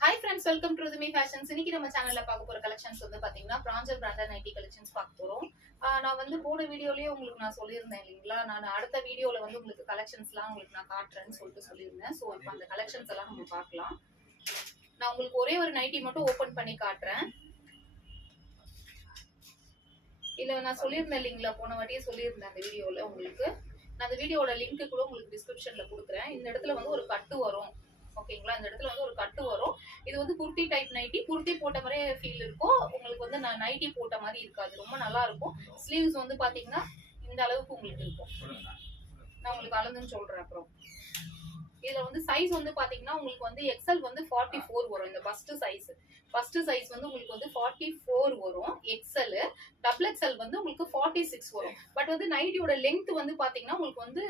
Hi friends, welcome to Rhythmi Fashions. இன்னைக்கு நம்ம சேனல்ல பார்க்க போற கலெக்ஷன்ஸ் வந்து பாத்தீங்கன்னா பிராஞ்சல் பிராண்டட் நைட்டி கலெக்ஷன்ஸ் பார்க்க போறோம். நான் வந்து போன வீடியோலயே உங்களுக்கு நான் சொல்லியிருந்தேன் இல்லைங்களா, நான் அடுத்த வீடியோல வந்து உங்களுக்கு கலெக்ஷன்ஸ்லாம் உங்களுக்கு நான் காட்டுறேன்னு சொல்லியிருந்தேன். ஸோ இப்போ அந்த கலெக்ஷன்ஸ் எல்லாம் நம்ம பார்க்கலாம். நான் உங்களுக்கு ஒரே ஒரு நைட்டி மட்டும் ஓபன் பண்ணி காட்டுறேன். இல்ல நான் சொல்லியிருந்தேன் இல்லைங்களா, போன வாட்டியே சொல்லியிருந்தேன் அந்த வீடியோல உங்களுக்கு. நான் அந்த வீடியோட லிங்க் கூட உங்களுக்கு டிஸ்கிரிப்ஷன்ல கொடுக்குறேன். இந்த இடத்துல வந்து ஒரு கட்டு வரும். ஓகேங்களா, இந்த இடத்துல வந்து ஒரு கட்டு வரும். இது வந்து குர்த்தி டைப் நைட்டி. குர்த்தி போட்ட மாதிரியே ஃபீல் இருக்கும் உங்களுக்கு. வந்து நான் நைட்டி போட்ட மாதிரி இருக்காது, ரொம்ப நல்லா இருக்கும். ஸ்லீவ்ஸ் வந்து பாத்தீங்கன்னா இந்த அளவுக்கு உங்களுக்கு இருக்கும். நான் உங்களுக்கு அளந்துன்னு சொல்றேன். அப்புறம் இதுல வந்து சைஸ் வந்து பாத்தீங்கன்னா உங்களுக்கு வந்து எக்ஸ்எல் வந்து 44 வரும். இந்த ஃபர்ஸ்ட் சைஸ் வந்து உங்களுக்கு வந்து 44 வரும் எக்ஸ்எல். டபுள் எக்ஸ்எல் வந்து உங்களுக்கு 46 வரும். பட் வந்து நைட்டியோட லென்த் வந்து பாத்தீங்கன்னா உங்களுக்கு வந்து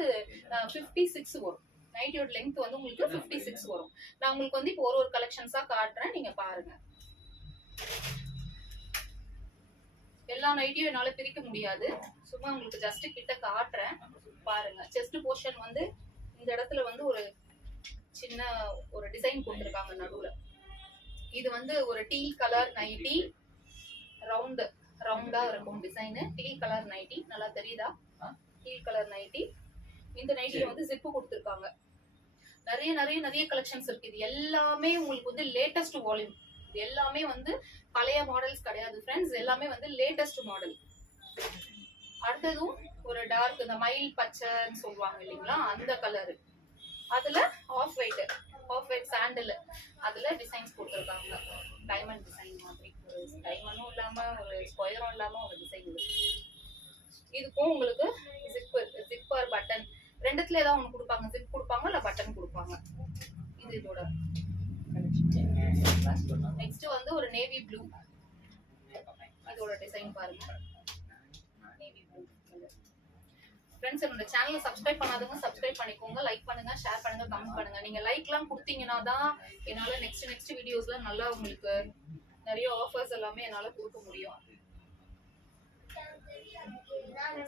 56 வரும். நைட்டியோட லென்த் வந்து உங்களுக்கு 56 வரும். நான் உங்களுக்கு வந்து இப்போ ஒரு கலெக்ஷன்ஸா காட்டுறேன், நீங்க பாருங்க. எல்லா நைட்டியும் என்னால பிரிக்க முடியாது, சும்மா உங்களுக்கு ஜஸ்ட் கிட்ட காட்டுறேன் பாருங்க. செஸ்ட் போர்ஷன் வந்து இந்த இடத்துல வந்து ஒரு சின்ன ஒரு டிசைன் கொடுத்துருக்காங்க நடுவுல. இது வந்து ஒரு டீல் கலர் நைட்டி, ரவுண்டா இருக்கும் டிசைன். டீல் கலர் நைட்டி நல்லா தெரியுதா? Deal colour nightie. இந்த நைட்டில வந்து ஜிப்பு கொடுத்துருக்காங்க. நிறைய நிறைய நிறைய கலெக்ஷன்ஸ் இருக்கு. இது எல்லாமே உங்களுக்கு வந்து லேட்டஸ்ட் வால்யூம். இது எல்லாமே வந்து பழைய மாடல்ஸ் கிடையாது ஃப்ரெண்ட்ஸ், எல்லாமே வந்து லேட்டஸ்ட் மாடல். அடுத்ததும் ஒரு டார்க், இந்த மயில் பச்சைன்னு சொல்லுவாங்க இல்லைங்களா, அந்த கலரு. அதுல ஆஃப் ஒயிட் சாண்டில், அதுல டிசைன்ஸ் கொடுத்துருக்காங்க. டைமண்ட் டிசைன் மாதிரி, ஒரு டைமண்டும் இல்லாம ஒரு ஸ்கொயரும் இல்லாம ஒரு டிசைன் இருக்கு. இதுக்கும் உங்களுக்கு ஜிப்பர் பட்டன் ரெண்டுத்துல ஏதாவது ஒண்ணு கொடுப்பாங்க. ஜிப் கொடுப்பாங்க இல்ல பட்டன் கொடுப்பாங்க. இது இதோட நெக்ஸ்ட் வந்து ஒரு நேவி ப்ளூ. இதோட டிசைன் பாருங்க, நேவி ப்ளூ. ஃப்ரெண்ட்ஸ், என்னோட சேனலை சப்ஸ்கிரைப் பண்ணாதவங்க சப்ஸ்கிரைப் பண்ணிக்கோங்க. லைக் பண்ணுங்க, ஷேர் பண்ணுங்க, கமெண்ட் பண்ணுங்க. நீங்க லைக்லாம் கொடுத்தீங்கன்னா தான் என்னால நெக்ஸ்ட் வீடியோஸ்ல நல்லா உங்களுக்கு நிறைய ஆஃபர்ஸ் எல்லாமே என்னால கொடுக்க முடியும்.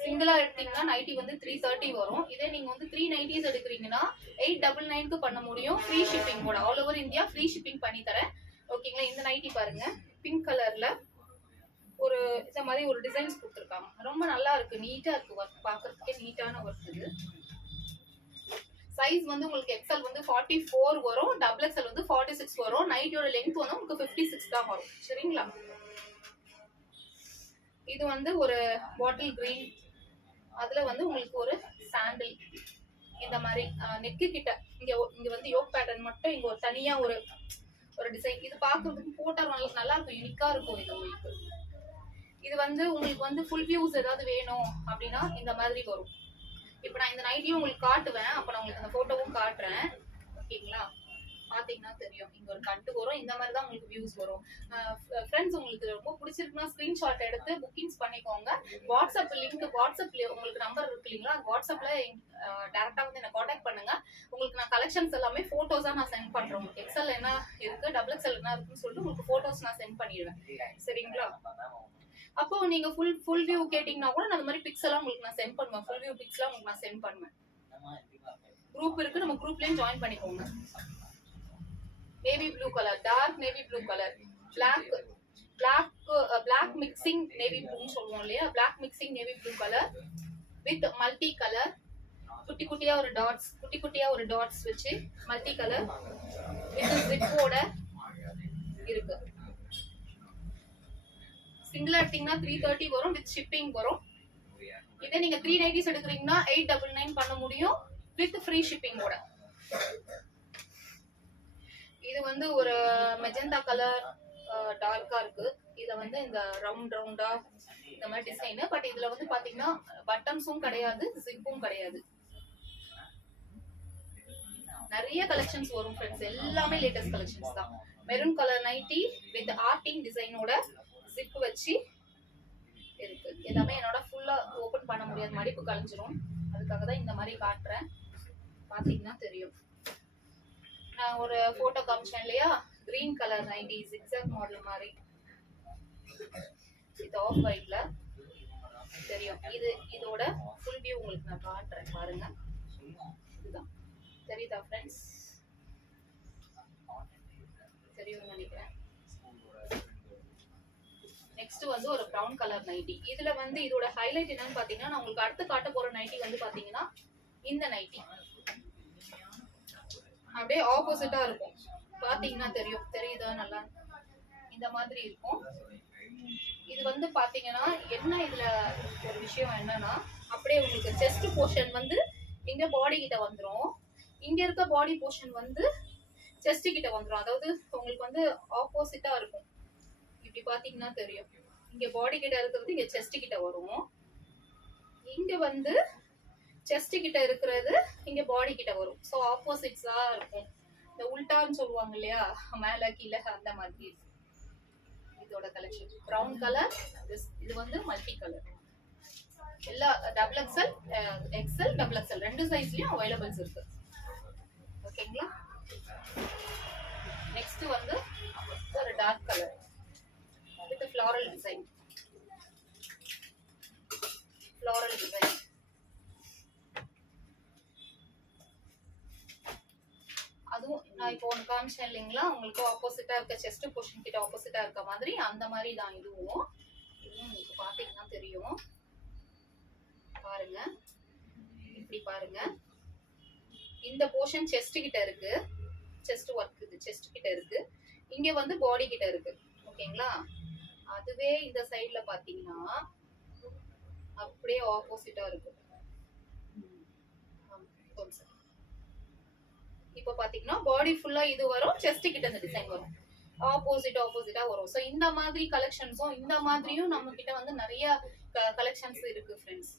சிங்கிளா எடுத்தீங்கன்னா நைட்டி வந்து 330 வரும். இதே நீங்க வந்து 3 நைட்டிஸ் எடுக்கிறீங்கன்னா 899க்கு பண்ண முடியும். ஃப்ரீ ஷிப்பிங் கூட, all over India free shipping பண்ணி தரேன். ஓகேங்களா. இந்த நைட்டி பாருங்க, பிங்க் கலர்ல ஒரு இந்த மாதிரி ஒரு டிசைன்ஸ் கொடுத்துருக்காங்க. ரொம்ப நல்லா இருக்கு, நீட்டா இருக்கு. ஒர்க் பாக்குறதுக்கே நீட்டான ஒர்க். இது சைஸ் வந்து உங்களுக்கு எக்ஸ்எல் வந்து 44 வரும், டபுள் எக்ஸ்எல் வந்து 46 வரும். நைட்டியோட லென்த் வந்து உங்களுக்கு 56 தான் வரும். சரிங்களா. இது வந்து ஒரு பாட்டில் கிரீன், அதுல வந்து உங்களுக்கு ஒரு சாண்டில் இந்த மாதிரி நெக்கு கிட்ட இங்க வந்து யோக் பேட்டர்ன் மட்டும் இங்க ஒரு தனியா ஒரு டிசைன். இது பாக்குறதுக்கு போட்டா நல்லா இருக்கும், யூனிக்கா இருக்கும். இது உங்களுக்கு இது வந்து உங்களுக்கு வந்து ஃபுல் வியூஸ் ஏதாவது வேணும் அப்படின்னா இந்த மாதிரி வரும். இப்ப நான் இந்த நைட்டியும் உங்களுக்கு காட்டுவேன், அப்ப நான் உங்களுக்கு அந்த போட்டோவும் காட்டுறேன். ஓகேங்களா. பாத்தீங்கன்னா தெரியும், இங்க ஒரு கட்டு வரும். இந்த மாதிரி தான் உங்களுக்கு வியூஸ் வரும். ஃப்ரெண்ட்ஸ், உங்களுக்கு ரொம்ப பிடிச்சிருக்குன்னா ஸ்கிரீன்ஷாட் எடுத்து புக்கிங்ஸ் பண்ணிக்கோங்க. வாட்ஸ்அப்ல உங்களுக்கு நம்பர் இருக்கு இல்லைங்களா, வாட்ஸ்அப்ல டைரக்டா வந்து என்ன காண்டாக்ட் பண்ணுங்க. உங்களுக்கு நான் கலெக்ஷன்ஸ் எல்லாமே போட்டோஸா நான் சென்ட் பண்றேன். உங்களுக்கு எக்ஸ்எல் என்ன இருக்கு, டபுள் எக்ஸ்எல் என்ன இருக்குன்னு சொல்லிட்டு உங்களுக்கு போட்டோஸ் நான் சென்ட் பண்ணிடுவேன். சரிங்களா. அப்போ நீங்க ஃபுல் வியூ கேட்டீங்கன்னா கூட நான் அந்த மாதிரி பிக்ஸ் எல்லாம் உங்களுக்கு நான் சென்ட் பண்ணுவேன். ஃபுல் வியூ பிக்ஸ் எல்லாம் உங்களுக்கு நான் சென்ட் பண்ணுவேன். குரூப் இருக்கு, நம்ம குரூப்லயும் ஜாயின் பண்ணிக்கோங்க. Navy blue colour, dark navy blue colour, black mixing navy ப்ளூன்னு சொல்லுவோம் இல்லையா, black mixing navy blue colour with multi colour. குட்டி குட்டியா ஒரு டாட்ஸ் வச்சு மல்டி கலர் வித் ஜிப்போட இருக்கு. சிங்கிள் எடுத்தீங்கன்னா 330 வரும், வித் ஷிப்பிங் வரும். இதே நீங்க 3 நைட்டிஸ் எடுக்கிறீங்கன்னா 899 பண்ண முடியும், வித் ஃப்ரீ ஷிப்பிங்கோட. இது வந்து ஒரு மெஜந்தா கலர், டார்க்கா இருக்கு. இத வந்து இந்த ரவுண்டா இந்த மாதிரி டிசைன். பட் இதுல வந்து பாத்தீங்கன்னா பட்டன்ஸும் கிடையாது, ஜிப்பும் கிடையாது. நிறைய கலெக்ஷன்ஸ் வரும் ஃப்ரெண்ட்ஸ், எல்லாமே லேட்டஸ்ட் கலெக்ஷன்ஸ் தான். மெரூன் கலர் நைட்டி வித் ஆர்டிங் டிசைனோட ஜிப் வச்சு இருக்கு. எல்லாமே என்னோட ஃபுல்லா ஓபன் பண்ண முடியாது, மடிப்பு கலைஞ்சிரும். அதுக்காக தான் இந்த மாதிரி காட்டுறேன், பாத்தீங்கன்னா தெரியும். நான் ஒரு போட்டோ காமிச்சேன் இல்லையா, green colour nightie, zigzag model மாதிரி. இது ஆஃப் ஒயிட்ல தெரியும். இதோட ஃபுல் வியூ உங்களுக்கு நான் காட்டுறேன் பாருங்க. இதுதான் தெரியுதா ஃப்ரெண்ட்ஸ்? தெரியும். நெக்ஸ்ட் வந்து ஒரு ப்ரௌன் கலர் நைட்டி. இதுல வந்து இதோட ஹைலைட் என்னன்னு பாத்தீங்கன்னா, நான் உங்களுக்கு அடுத்து காட்ட போற நைட்டி வந்து பாத்தீங்கன்னா இந்த நைட்டி அப்படியே ஆப்போசிட்டா இருக்கும். பாத்தீங்கன்னா தெரியுதா நல்லா இந்த மாதிரி இருக்கும். இது வந்து பாத்தீங்கன்னா என்ன இதுல ஒரு விஷயம் என்னன்னா, அப்படியே உங்களுக்கு செஸ்ட் போர்ஷன் வந்து இங்க பாடி கிட்ட வந்துரும், இங்க இருக்க பாடி போர்ஷன் வந்து செஸ்ட் கிட்ட வந்துரும். அதாவது உங்களுக்கு வந்து ஆப்போசிட்டா இருக்கும். இப்படி பாத்தீங்கன்னா தெரியும், இங்க பாடி கிட்ட இருக்கிறது இங்க செஸ்ட் கிட்ட வரும், இங்க வந்து செஸ்ட் கிட்ட இருக்கிறது இங்க பாடி கிட்ட வரும். ஸோ ஆப்போசிட்ஸா இருக்கும். இந்த உல்டான்னு சொல்லுவாங்க இல்லையா, மேல கீழே அந்த மாதிரி. இதோட கலெக்ஷன் ப்ரௌன் கலர், இது வந்து மல்டி கலர். எல்லா double XL, XL, double XL ரெண்டு சைஸ்லயும் அவைலபிள்ஸ் இருக்கு. ஓகேங்களா. நெக்ஸ்ட் வந்து ஒரு dark colour with floral design. Floral design அதுவும் நான் இப்போ ஒன்று காமிச்சேன் இல்லைங்களா, உங்களுக்கு ஆப்போசிட்டா இருக்க செஸ்ட் போர்ஷன் கிட்ட ஆப்போசிட்டா இருக்க மாதிரி அந்த மாதிரி தான் இதுவும். உங்களுக்கு பாத்தீங்கன்னா தெரியும், பாருங்க இப்படி பாருங்க. இந்த போர்ஷன் செஸ்ட் கிட்ட இருக்கு, செஸ்ட் ஒர்க் இது செஸ்ட் கிட்ட இருக்கு, இங்க வந்து பாடி கிட்ட இருக்கு. ஓகேங்களா. அதுவே இந்த சைடுல பாத்தீங்கன்னா அப்படியே ஆப்போசிட்டா இருக்கு. இப்போ பாத்தீங்கன்னா பாடி ஃபுல்லா இது வரும், செஸ்ட் கிட்ட இந்த டிசைன் வரும், ஆப்போசிட்டா வரும். சோ இந்த மாதிரி கலெக்ஷன்ஸும் இந்த மாதிரியும் நம்ம கிட்ட வந்து நிறைய கலெக்ஷன்ஸ் இருக்கு ஃப்ரெண்ட்ஸ்.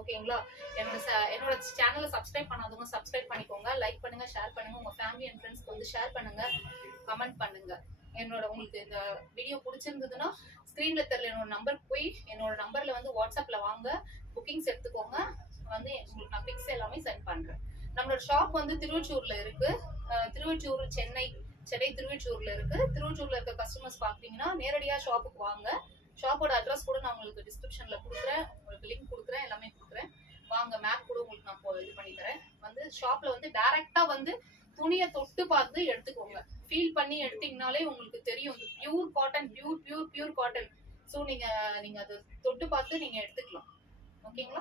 ஓகேங்களா. என்னோட சேனலை சப்ஸ்கிரைப் பண்ணாதவங்க சப்ஸ்கிரைப் பண்ணிக்கோங்க, லைக் பண்ணுங்க, ஷேர் பண்ணுங்க, உங்க ஃபேமிலி அண்ட் ஃப்ரெண்ட்ஸ்க்கு வந்து ஷேர் பண்ணுங்க, கமெண்ட் பண்ணுங்க. உங்களுக்கு இந்த வீடியோ பிடிச்சிருந்ததுன்னா ஸ்கிரீன்ல தெரியல என்னோட நம்பருக்கு போய் என்னோட நம்பர்ல வந்து வாட்ஸ்அப்ல வாங்க, புக்கிங்ஸ் எடுத்துக்கோங்க. வந்து உங்களுக்கு நான் பிக்ஸ் எல்லாமே சென்ட் பண்றேன். நம்மளோட ஷாப் வந்து திருவொற்றியூர்ல இருக்கு. திருவொற்றியூர், சென்னை திருவொற்றியூர்ல இருக்கு. திருவொற்றியூர்ல இருக்க கஸ்டமர்ஸ் பாத்தீங்கன்னா நேரடியா ஷாப்புக்கு வாங்க. ஷாப்போட அட்ரஸ் கூட நான் உங்களுக்கு டிஸ்கிரிப்ஷன்ல கொடுக்குறேன், உங்களுக்கு லிங்க் கொடுக்குறேன், எல்லாமே கொடுக்குறேன். வாங்க, மேப் கூட உங்களுக்கு நான் இது பண்ணி தரேன். வந்து ஷாப்ல வந்து டைரக்டா வந்து துணியை தொட்டு பார்த்து எடுத்துக்கோங்க. ஃபீல் பண்ணி எடுத்தீங்கனாலே உங்களுக்கு தெரியும் இது pure cotton, pure cotton. So நீங்க அதை தொட்டு பார்த்து நீங்க எடுத்துக்கலாம். ஓகேங்களா.